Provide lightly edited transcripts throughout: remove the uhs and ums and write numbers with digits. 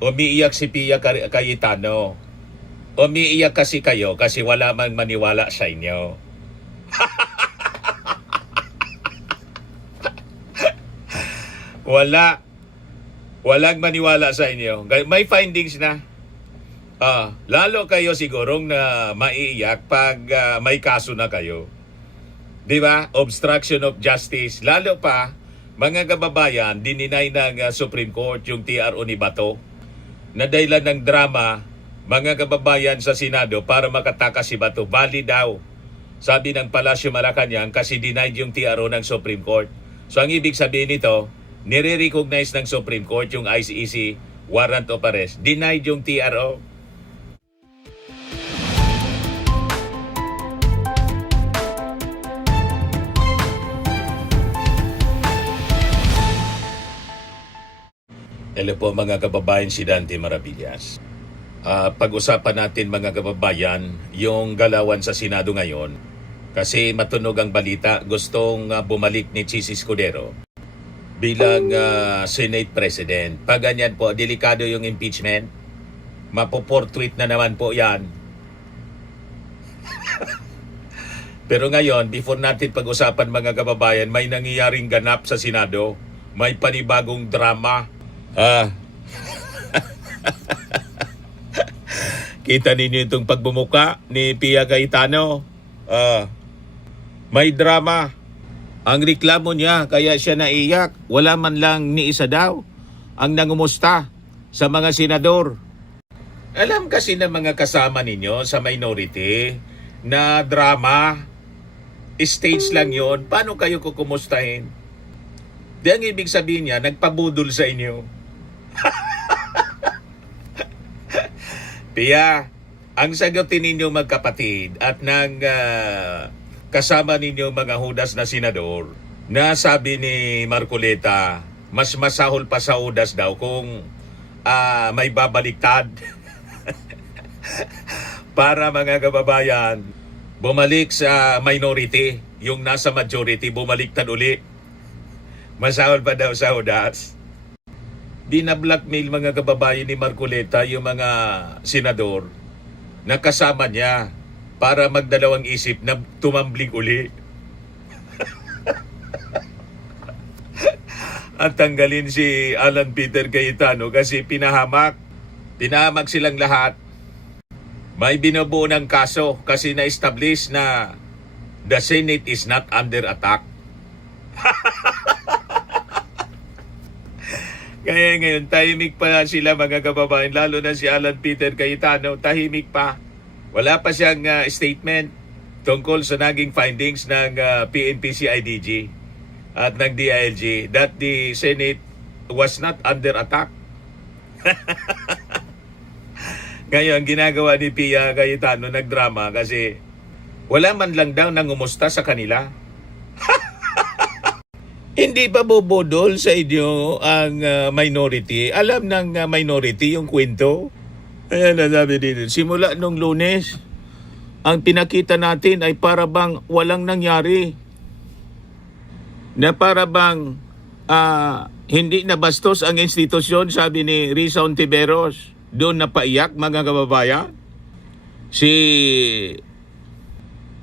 Umiiyak si Pia Cayetano. Umiiyak kasi kayo kasi wala mang maniwala sa inyo. Wala. Walang maniwala sa inyo. May findings na. Lalo kayo sigurong na maiiyak pag may kaso na kayo. Di ba? Obstruction of justice. Lalo pa, mga kababayan, dininay ng Supreme Court yung TRO ni Bato na dahilan ng drama, mga kababayan sa Senado para makatakas si Bato. Bali daw, sabi ng Palasyo Malacanang kasi denied yung TRO ng Supreme Court. So ang ibig sabihin nito, nire-recognize ng Supreme Court yung ICC warrant of arrest. Denied yung TRO. Hello po mga kababayan, si Dante Maravillas. Pag-usapan natin mga kababayan yung galawan sa Senado ngayon kasi matunog ang balita, gustong bumalik ni Chis Escudero bilang Senate President. Pag ganyan po, delikado yung impeachment, mapoportrait na naman po yan. Pero ngayon, before natin pag-usapan mga kababayan, may nangyayaring ganap sa Senado, may panibagong drama. Kita ninyo itong pagbumuka ni Pia Cayetano. May drama. Ang reklamo niya, kaya siya naiyak, wala man lang ni isa daw ang nangumusta sa mga senador. Alam kasi ng mga kasama ninyo sa minority na drama, stage lang yon. Paano kayo kukumustahin? Di ang ibig sabihin niya, nagpabudol sa inyo. Pia, ang sagutin ninyo magkapatid at ng kasama ninyo mga hudas na senador na sabi ni Marcoleta, mas masahol pa sa hudas daw kung may babaliktad. Para mga kababayan, bumalik sa minority, yung nasa majority, bumaliktad uli. Masahol pa daw sa hudas. Binablackmail mga kababayan ni Marcoleta yung mga senador na kasama niya para magdalawang isip na tumambling uli. At tanggalin si Alan Peter Cayetano kasi pinahamak. Pinahamak silang lahat. May binubuo ng kaso kasi na-establish na the Senate is not under attack. Kaya ngayon, tahimik pa sila mga kababayan, lalo na si Alan Peter Cayetano, tahimik pa. Wala pa siyang statement tungkol sa naging findings ng PNP-CIDG at ng DILG that the Senate was not under attack. Ngayon, ginagawa ni Pia Cayetano, nagdrama kasi wala man lang daw nangumusta sa kanila. Hindi pa bubudol sa inyo ang minority. Alam ng minority yung kwento. Ayan na sabi dito. Simula nung Lunes, ang pinakita natin ay para bang walang nangyari. Na para bang hindi nabastos ang institusyon, sabi ni Risa Hontiveros. Doon napaiyak mga kababayan. Si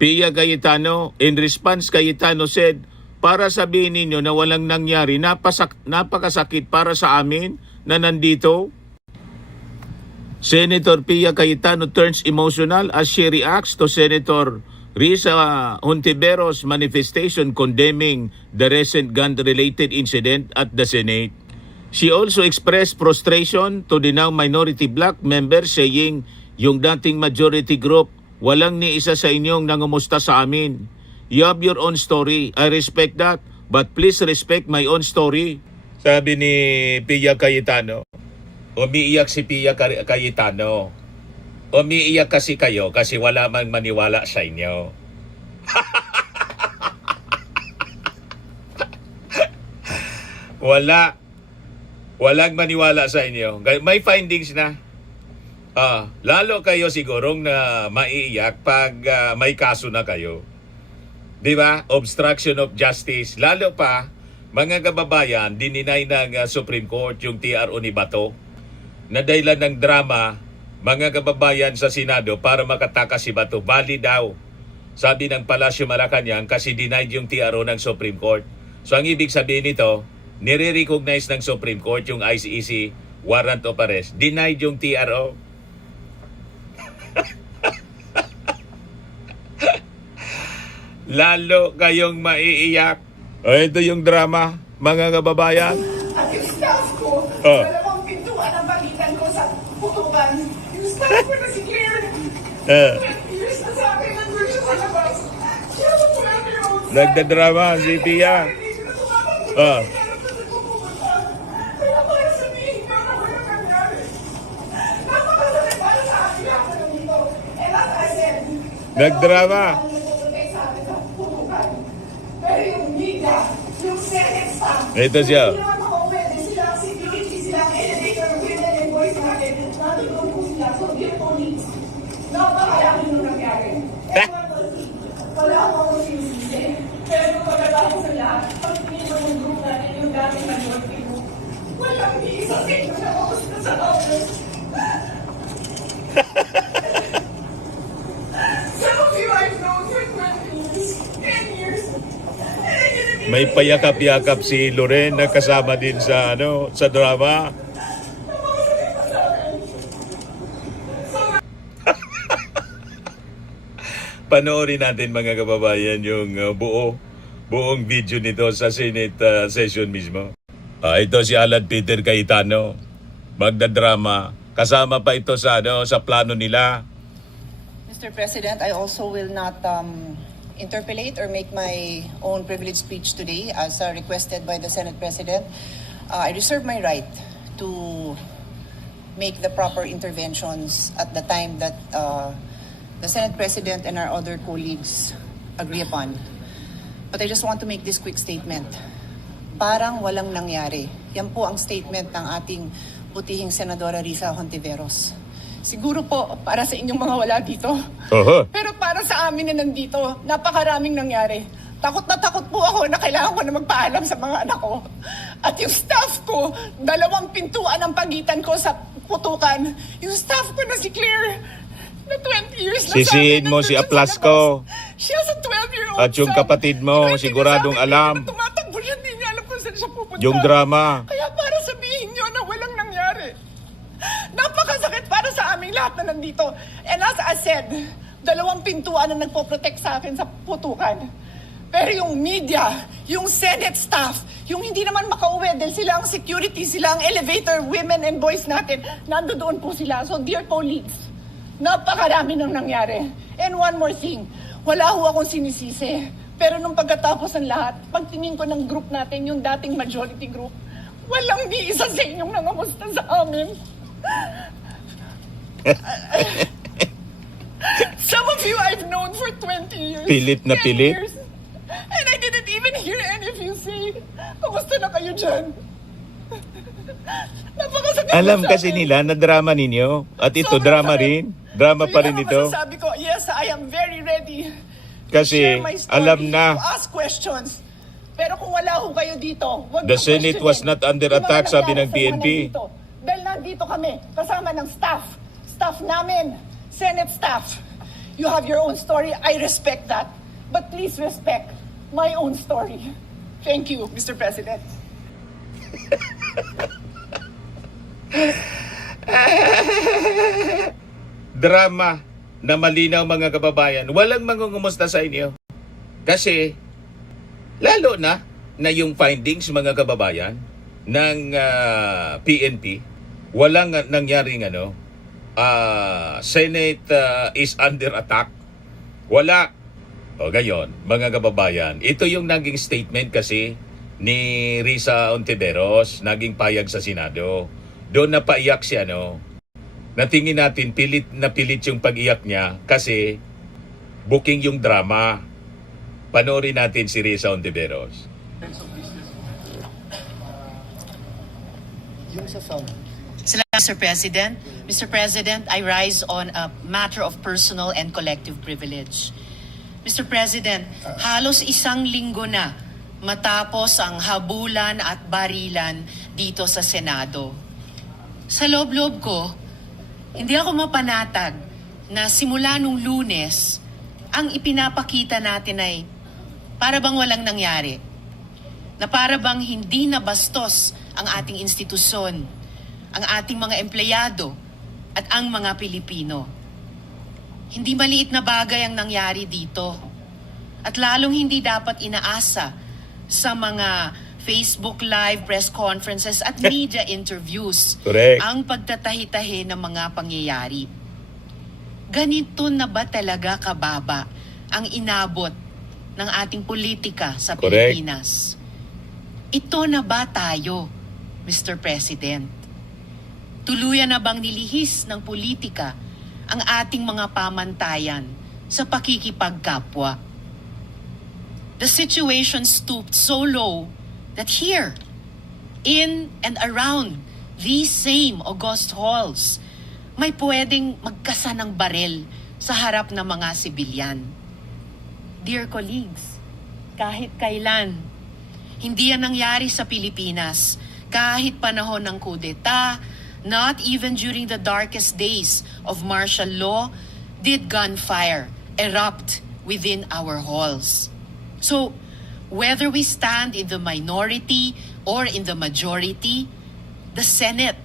Pia Cayetano, in response, Cayetano said, para sabihin ninyo na walang nangyari, napakasakit para sa amin na nandito. Senator Pia Cayetano turns emotional as she reacts to Senator Risa Hontiveros' manifestation condemning the recent gun-related incident at the Senate. She also expressed frustration to the now minority black members saying, yung dating majority group, walang ni isa sa inyong nangumusta sa amin. You have your own story. I respect that. But please respect my own story. Sabi ni Pia Cayetano. Umiiyak si Pia Cayetano. Umiiyak kasi kayo kasi wala mang maniwala sa inyo. Walang maniwala sa inyo. May findings na. Lalo kayo sigurong na maiiyak pag may kaso na kayo. Di ba? Obstruction of justice. Lalo pa, mga kababayan, dininay ng Supreme Court yung TRO ni Bato na dahilan ng drama, mga kababayan sa Senado para makatakas si Bato. Bali daw, sabi ng Palasyo Malacanang, kasi denied yung TRO ng Supreme Court. So ang ibig sabihin nito, nire-recognize ng Supreme Court yung ICC warrant of arrest. Denied yung TRO. Lalo kayong maiiyak. Ito yung drama, mga kababayan. At yung staff ko, dalawang pintuan ang pagitan ko sa putukan. Yung staff ko na si Claire, 20 years na sa akin, nandun siya sa labas. Siya sa 12-year-old son. Nagdadrama si Pia. Hindi siya na tumawag. Ah. Kaya naman sa pupunta. Kaya para sabihin ko na walang nangyari. Napakasakit para sa akin ako nandito. And as I said, Nagdrama. dalawang pintuan ang nagpupunta sa akin sa putukan. Pero yung media, yung Senate staff, Ito siya. hindi naman ako pwede. Sila ang security, sila ang elevator, women and boys natin. Nandun po sila. So, dear police, napakalaki nung nangyari. Wala akong sinisisi. Pero pagkatapos sa lahat, pag pinito ng group natin yung dating majority group, walang ni isa sa inyo na kamusta sa office. Some of you I've known for 20 years, 10 years. And I didn't even May payakap-yakap si Loren na kasama din sa sa drama. Panoorin natin mga kababayan yung buong video nito sa Senate session mismo. Ito si Alan Peter Cayetano, magdadrama. Kasama pa ito sa sa plano nila. Mr. President, I also will not interpolate or make my own privileged speech today as requested by the Senate President. I reserve my right to make the proper interventions at the time that the Senate President and our other colleagues agree upon. But I just want to make this quick statement. Parang walang nangyari. Yan po ang statement ng ating butihing Senadora Risa Hontiveros. Siguro po para sa inyong mga wala dito. Pero para sa amin na nandito, napakaraming nangyari. Takot na takot po ako na kailangan ko na magpaalam sa mga anak ko. At yung staff ko, dalawang pintuan ang pagitan ko sa putukan. Yung staff ko na si Claire, na 20 years na Sisihin mo si Aplasco. Siya sa 12-year-old At yung son. kapatid mo, 20 siguradong sa akin, alam. hindi naman tumatakbo siya, hindi niya alam kung saan siya pupunta. Yung drama. Kaya para sabihin niyo na walang nangyari. Napakasakit para sa aming lahat na nandito. And as I said, dalawang pintuan na nagpo-protect sa akin sa putukan. Pero yung media, yung Senate staff, yung hindi naman makauwi dahil sila ang security, sila ang elevator, women and boys natin, nandoon po sila. So dear colleagues, napakarami nang nangyari. And one more thing, wala ho akong sinisisi. Pero nung pagkatapos ng lahat, pagtingin ko ng group natin, yung dating majority group, walang di isa sa inyong nangamusta sa amin. Some of you I've known for 20 years. Pilit na 10 pilit. years. And I didn't even hear any of you say, kamusta na kayo dyan? Napakasakit Alam sa kasi akin. nila na drama ninyo. At ito, Sobrang drama sakit. rin. Drama So, pa yun rin ang ito. masasabi ko, yes, I am very ready Kasi to share my story, alam na. to ask questions. Pero kung wala ho kayo dito, wag The niyo Senate questionin was not under yung mga attack, sabi nangyari ng sa mga PNP. nandito. Dahil nandito kami, kasama ng staff namin, Senate staff. You have your own story, I respect that. But please respect my own story. Thank you, Mr. President. Drama na malinaw mga kababayan. Walang mangungumusta sa inyo. Kasi, lalo na yung findings mga kababayan ng PNP, walang nangyaring Senate is under attack. Wala. O gayon, mga kababayan, ito yung naging statement kasi ni Risa Hontiveros, naging payag sa Senado. Doon napaiyak siya, Natingin natin, pilit yung pag-iyak niya kasi booking yung drama. Panoorin natin si Risa Hontiveros. Salamat, Mr. President. Mr. President, I rise on a matter of personal and collective privilege. Mr. President, halos isang linggo na matapos ang habulan at barilan dito sa Senado. Sa loob-loob ko, hindi ako mapanatag na simula nung Lunes, ang ipinapakita natin ay para bang walang nangyari. Na para bang hindi nabastos ang ating institusyon, ang ating mga empleyado, at ang mga Pilipino. Hindi maliit na bagay ang nangyari dito. At lalong hindi dapat inaasa sa mga Facebook Live, press conferences at media interviews Correct. ang pagtatahi-tahi ng mga pangyayari. Ganito na ba talaga kababa ang inabot ng ating politika sa Correct. Pilipinas? Ito na ba tayo, Mr. President? Tuluyan na bang nilihis ng politika ang ating mga pamantayan sa pakikipagkapwa? The situation stooped so low that here, in and around these same august halls, may pwedeng magkasa ng barel sa harap ng mga sibilyan. Dear colleagues, kahit kailan, hindi yan nangyari sa Pilipinas. Kahit panahon ng kudeta, not even during the darkest days of martial law, did gunfire erupt within our halls. So, whether we stand in the minority or in the majority, the Senate,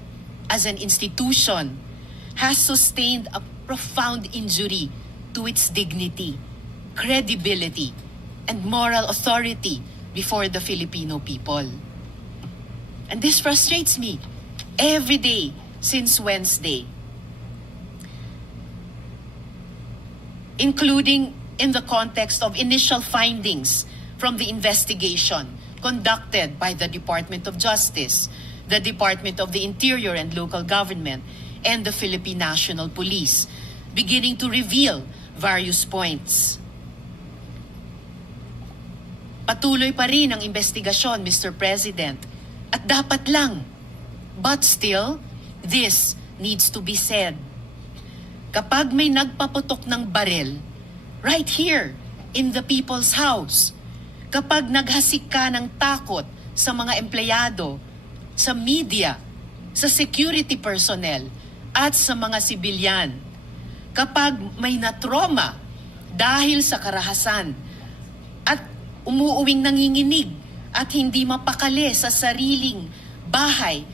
as an institution, has sustained a profound injury to its dignity, credibility, and moral authority before the Filipino people. And this frustrates me every day since Wednesday, including in the context of initial findings from the investigation conducted by the Department of Justice, the Department of the Interior and Local Government, and the Philippine National Police, beginning to reveal various points. Patuloy pa rin ang investigasyon, Mr. President, at dapat lang. But still, this needs to be said. Kapag may nagpaputok ng barel, right here, in the people's house, kapag naghasik ka ng takot sa mga empleyado, sa media, sa security personnel, at sa mga sibilyan, kapag may natroma dahil sa karahasan, at umuuwing nanginginig at hindi mapakali sa sariling bahay,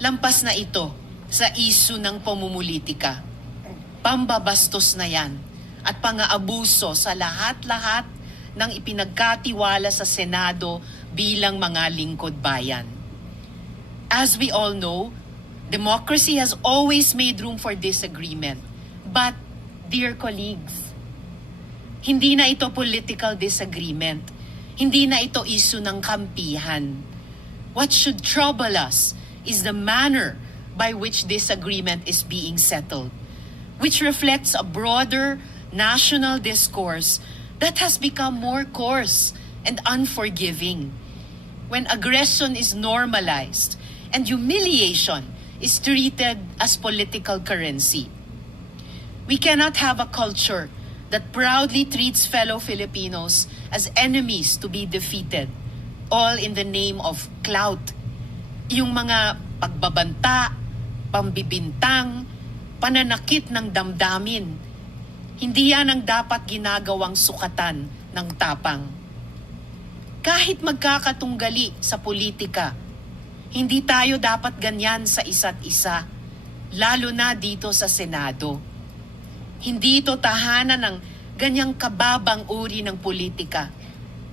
lampas na ito sa isyu ng pamumulitika. Pambabastos na yan at pang-aabuso sa lahat-lahat ng ipinagkatiwala sa Senado bilang mga lingkod bayan. As we all know, democracy has always made room for disagreement. But, dear colleagues, hindi na ito political disagreement. Hindi na ito issue ng kampihan. What should trouble us is the manner by which this agreement is being settled, which reflects a broader national discourse that has become more coarse and unforgiving. When aggression is normalized and humiliation is treated as political currency. We cannot have a culture that proudly treats fellow Filipinos as enemies to be defeated, all in the name of clout. Yung mga pagbabanta, pambibintang, pananakit ng damdamin, hindi yan ang dapat ginagawang sukatan ng tapang. Kahit magkakatunggali sa politika, hindi tayo dapat ganyan sa isa't isa, lalo na dito sa Senado. Hindi ito tahanan ng ganyang kababang uri ng politika.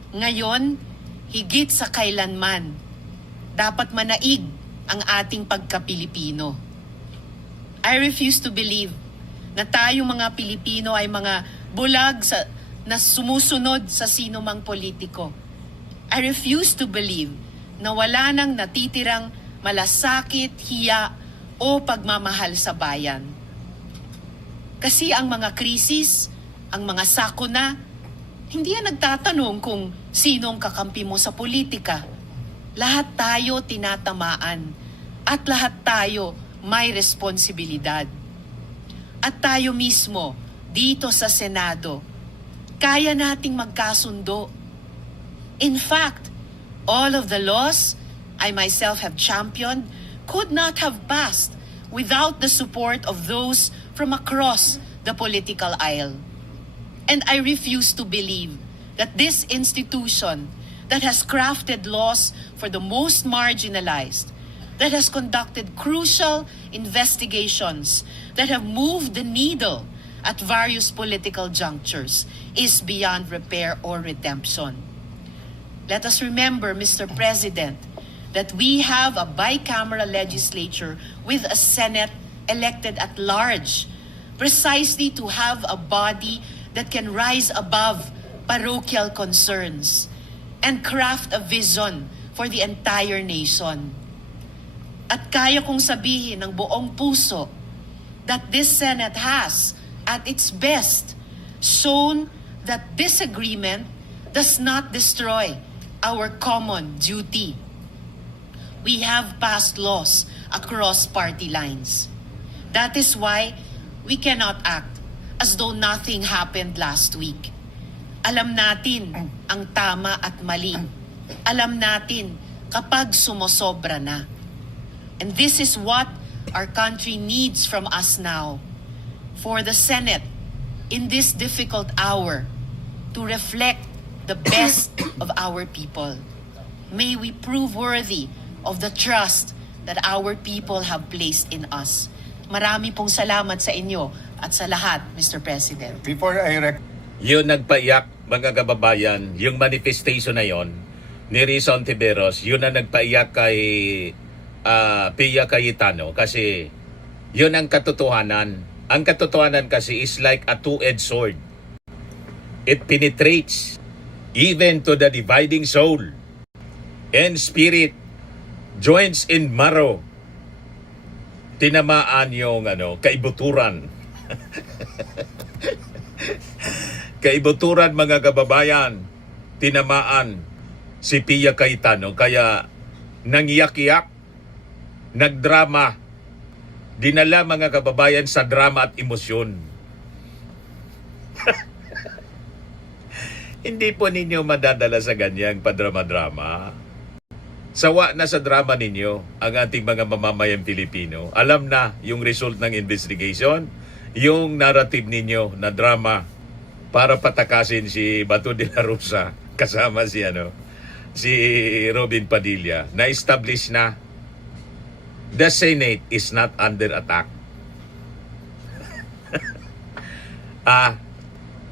Ngayon, higit sa kailanman, dapat manaig ang ating pagka-Pilipino. I refuse to believe na tayong mga Pilipino ay mga bulag na sumusunod sa sino mang politiko. I refuse to believe na wala nang natitirang malasakit, hiya o pagmamahal sa bayan. Kasi ang mga krisis, ang mga sakuna, hindi yan nagtatanong kung sinong kakampi mo sa politika. Lahat tayo tinatamaan at lahat tayo may responsibilidad. At tayo mismo, dito sa Senado, kaya nating magkasundo. In fact, all of the laws I myself have championed could not have passed without the support of those from across the political aisle. And I refuse to believe that this institution that has crafted laws for the most marginalized, that has conducted crucial investigations, that have moved the needle at various political junctures, is beyond repair or redemption. Let us remember, Mr. President, that we have a bicameral legislature with a Senate elected at large, precisely to have a body that can rise above parochial concerns and craft a vision for the entire nation. At kaya kong sabihin ng buong puso that this Senate has, at its best, shown that disagreement does not destroy our common duty. We have passed laws across party lines. That is why we cannot act as though nothing happened last week. Alam natin ang tama at mali. Alam natin kapag sumosobra na. And this is what our country needs from us now. For the Senate, in this difficult hour, to reflect the best of our people. May we prove worthy of the trust that our people have placed in us. Marami pong salamat sa inyo at sa lahat, Mr. President. Before I Yun nagpaiyak, mga kababayan, yung manifestation na yon ni Rizon Tiberos, yun ang nagpaiyak kay Pia Cayetano kasi yun ang katotohanan. Ang katotohanan kasi is like a two-edged sword. It penetrates even to the dividing soul and spirit, joints in marrow. Tinamaan yung kaibuturan. Kaibuturan, mga kababayan, tinamaan si Pia Cayetano, kaya nangiyak-iyak, nagdrama, dinala, mga kababayan, sa drama at emosyon. Hindi po ninyo madadala sa ganyang padrama-drama. Sawa na sa drama ninyo ang ating mga mamamayang Pilipino. Alam na yung result ng investigation, yung narrative ninyo na drama para patakasin si Bato de la Rosa kasama si Robin Padilla. Na-establish na the Senate is not under attack.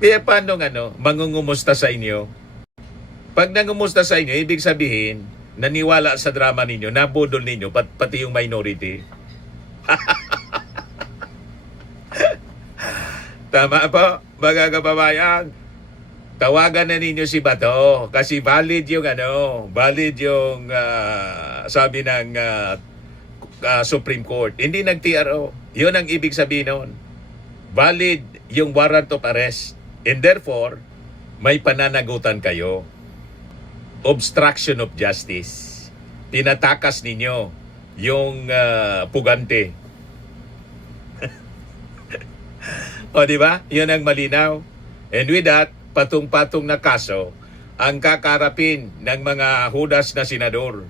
Kaya paano mangungumusta sa inyo? Pag nangumusta sa inyo, ibig sabihin, naniwala sa drama ninyo, nabudol ninyo, pati yung minority. Tama po, mga kababayan. Tawagan na ninyo si Bato kasi valid yung sabi ng Supreme Court. Hindi nag-TRO. Yun ang ibig sabihin nun. Valid yung warrant of arrest. And therefore, may pananagutan kayo. Obstruction of justice. Tinatakas ninyo yung pugante. O, di ba? Yun ang malinaw. And with that, patong-patong na kaso ang kakarapin ng mga hudas na senador.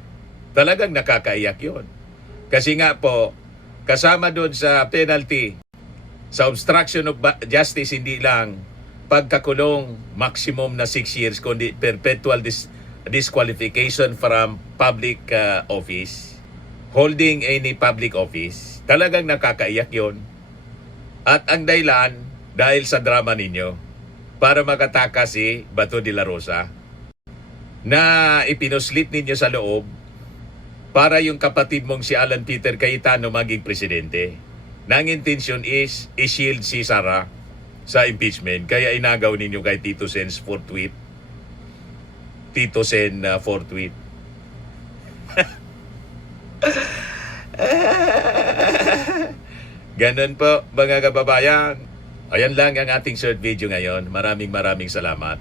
Talagang nakakaiyak yun. Kasi nga po, kasama doon sa penalty, sa obstruction of justice, hindi lang pagkakulong maximum na 6 years, kundi perpetual disqualification from public office, holding any public office. Talagang nakakaiyak yun. At ang dahilan, dahil sa drama ninyo, para makatakas si Bato de la Rosa, na ipinuslit ninyo sa loob para yung kapatid mong si Alan Peter Cayetano maging presidente. Nang intention is i-shield si Sara sa impeachment. Kaya inagaw ninyo kay Tito Sen's forthwith. Tito Sen forthwith. Ganun po, mga kababayan. Ayan lang ang ating short video ngayon. Maraming salamat.